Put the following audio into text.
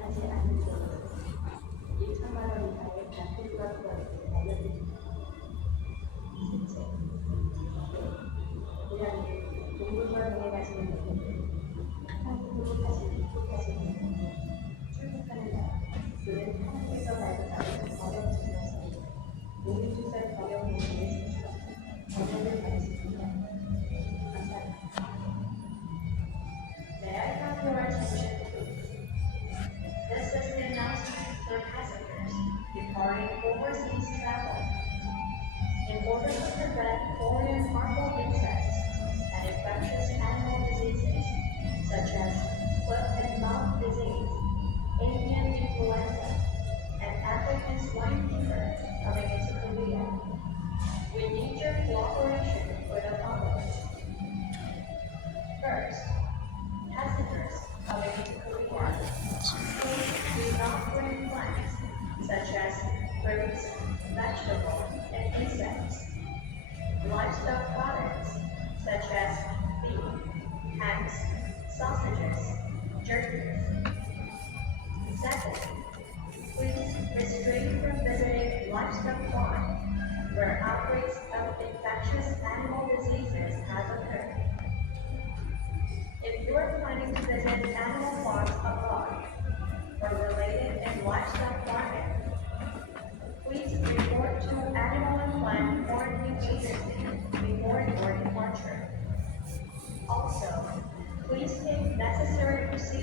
하지 않는 경우 1천만 원 이하의 단품과 부과금을 알려드립니다. 셋째, 고양이를 동물과 동행하시는 분들은 한국으로 입국하시는 분들, 출국하는 날 또는 한국에서 발급하는 검역 증명서에 공인주사 검역 문제를 제출하고 검역을 받으실 수 있습니다. 감사합니다. May I have your attention, please? This is the announcement for passengers departing overseas travel. In order to prevent foreign harmful insects and infectious animal diseases such as foot and mouth disease, avian influenza, and African swine fever coming into Korea, we need your cooperation for the following. First, passengers coming into Korea, please do not bring plants such as fruits, vegetables, and insects. Livestock products such as beef, hams, sausages, jerky. Second, please refrain from visiting livestock farms where outbreaks of infectious animal diseases have occurred. If you are planning to visit animal farms abroad or related in livestock farming, please report to Animal and Plant Quarantine Agency before your departure. Also, please take necessary procedures